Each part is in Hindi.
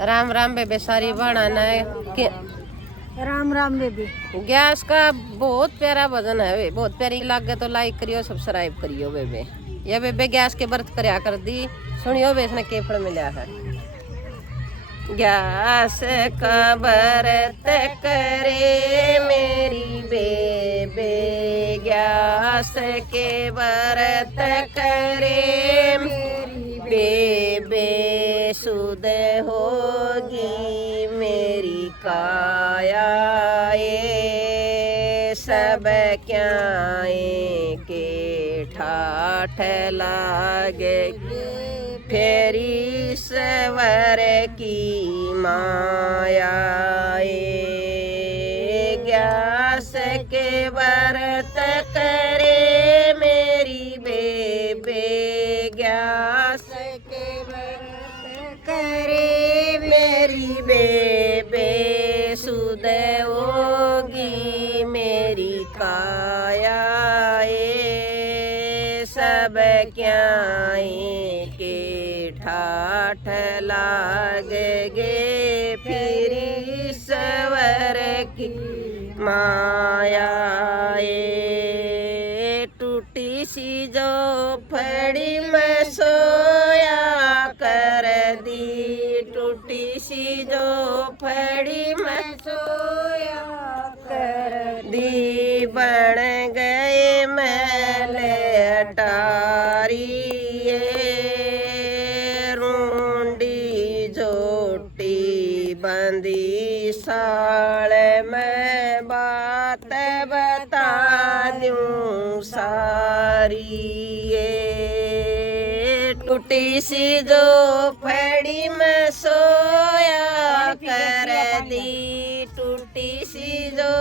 राम राम बेबे सारी बनाना है कि राम राम बेबी। गैस का बहुत प्यारा भजन है वे, बहुत प्यारी लगे तो लाइक करियो सब्सक्राइब करियो बेबे। ये बेबे गैस के व्रत करया कर दी सुनियो बे इसने के फल मिला है। गैस का व्रत करे मेरी बेबे, गैस के व्रत करे मेरी बेबे, सुध होगी मेरी काया, ये सब क्या के ठाठ लागे फेरी सवर की माया, गैस के व्रत करे मेरी बेबे, गैस के व्रत करे मेरी बेबे, सुध होगी मेरी काया, सब क्या के ठाठ लागेगे फिर सवर की माया, टूटी सी जो फड़ी में सोया कर दी, टूटी सी जो फड़ी में सोया कर दी, बन गए मैल अटारी, रूंडी जोटी बंदी साल में बात बता दूं सारी, टूटी सी जो फड़ी में सोया कर दी, टूटी सी जो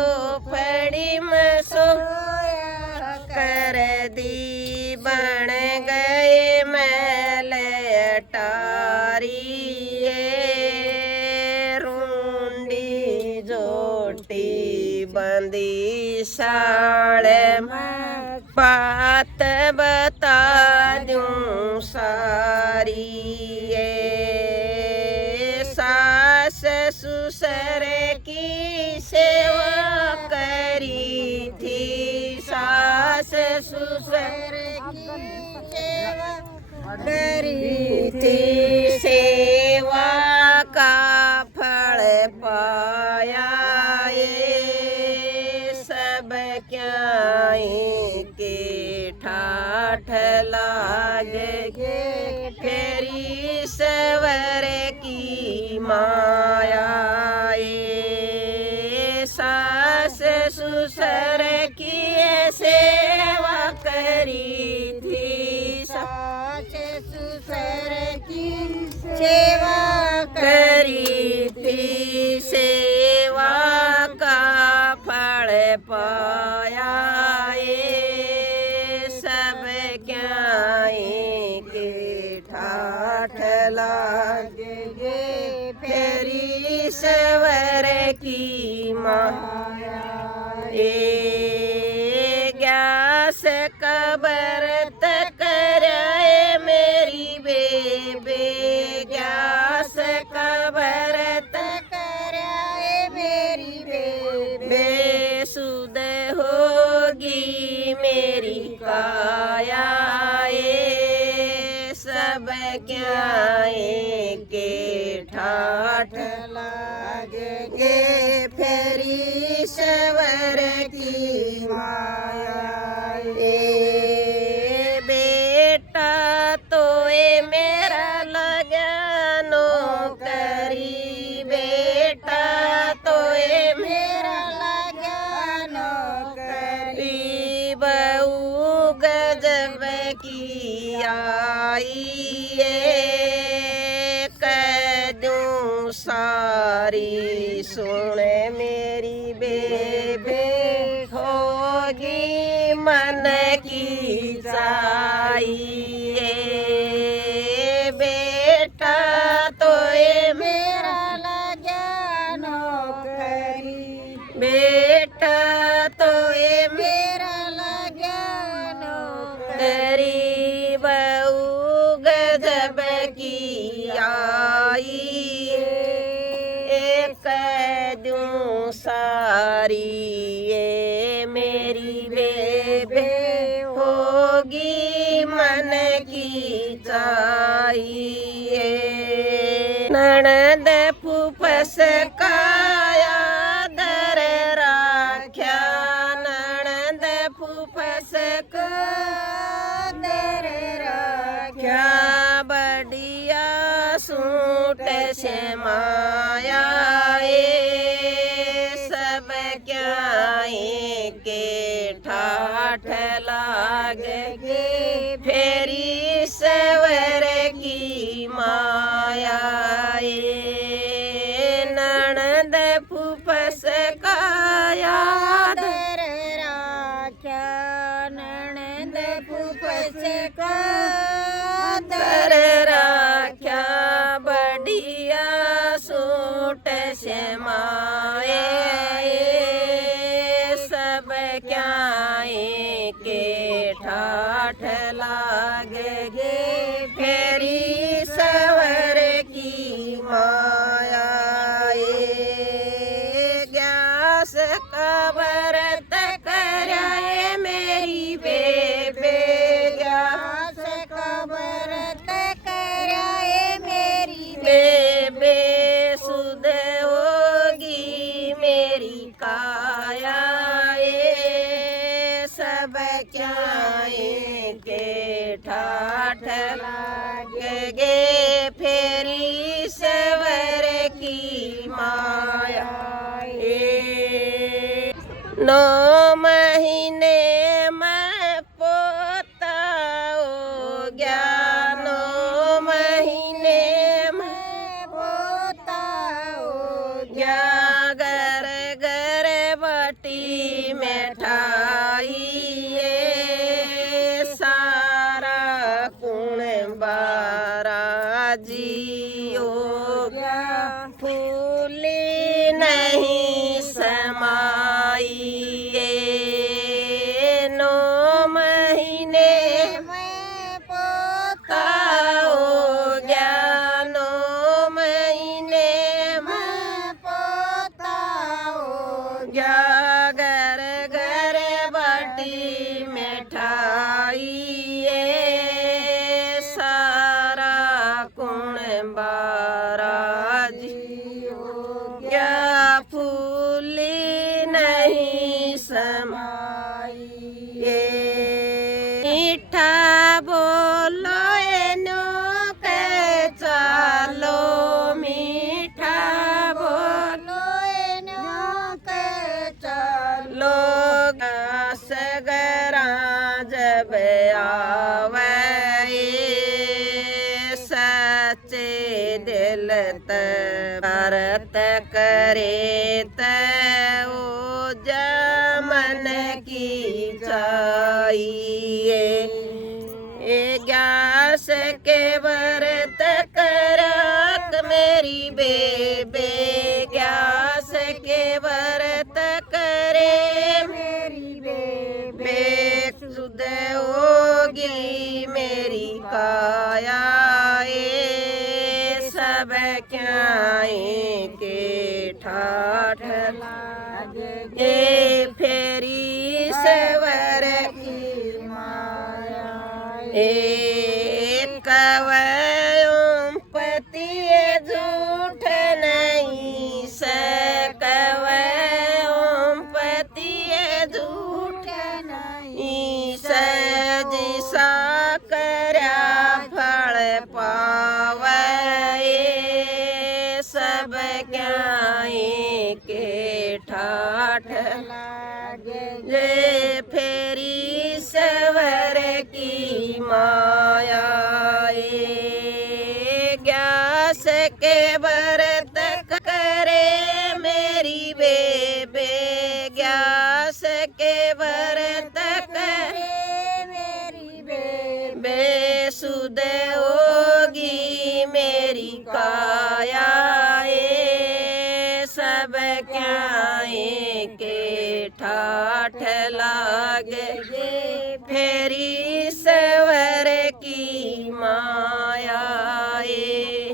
फड़ी में सोया कर दी, बन गए मैल अटारी, रूंडी जोटी बंदी साल में बात बता दूं सारी, सास ससुर की सेवा करी थी, सास ससुर की सेवा करी थी, सेवा का फल पाया, ये सब क्या के ठाठ लागे फेरी सवर की माया, ये सास ससुर की सेवा करी थी, सास ससुर की सेवा करी थी, सेवा का फल पाया, ये सब क्या के ठाठ लागे फेरी सवर की माया, गैस का व्रत करे मेरी बेबे, गैस का व्रत करे मेरी बेबे, सुध होगी मेरी काया, ये सब क्या के ठाठ लागेगे फेरी सवर की माया, बेटा तो ये मेरा लगा नौकरी, बेटा तो ये मेरा लगा नौकरी, बहू गजब की आई, कदूं सारी सुने मेरी बेबे, होगी मन की चाहिए, बेटा तो ये मेरा लगा नौकरी, बेटा तो ये मेरा लगा नौकरी, बहू गजब की आई, दूं सारी ये मेरी बेबे होगी मन की चाहिए ननद फूफस काया दर राख्या ननद फूफस का दर राख्या बढ़िया सूट से माया सब क्या के ठाठ लागे फेरी सवर की माया ननद फूफस काया दर राख्या ननद फूफस का दर राख्या बढ़िया सूट से माए सब क्या के ठाठ लागे फेरी सवर की माया गैस का व्रत कराए मेरी बेबे गैस का व्रत कराए मेरी बेबे सुध होगी मेरी काया सब क्या के ठाठ लागे फेरी सवर की माया 9 महीने में पोता हो गया 9 महीने में पोता हो गया घर घर बटी मिठाई सारा कुण बारा जी हो गया फूली नहीं समाई 9 महीने में पोता हो गया 9 महीने में पोता हो गया घर घर बाटी मिठाई सारा कुण बारा जी हो गया फूली नहीं समाई मीठा बोलो एनो के चालो मीठा बोलो एनो के चालो सगरा जब आवे सच्चे दिल भारत करे ओ जमन की चाहिए गैस के व्रत करत मेरी बेबे गैस के व्रत करे मेरी बेबे सुध होगी मेरी काया सब क्या के ठाठ लागे फेरी सवर की माया कवयों पति झूठ नहीं सकवयों पति झूठ नहीं जिसा करया फल पावे सब क्या के ठाठ लागे फेरी सवर की माया गैस के व्रत करे मेरी बेबे गैस के व्रत करे मेरी बेबे सुध होगी मेरी काया सब क्या के ठाठ लागे फेरी सवर की माया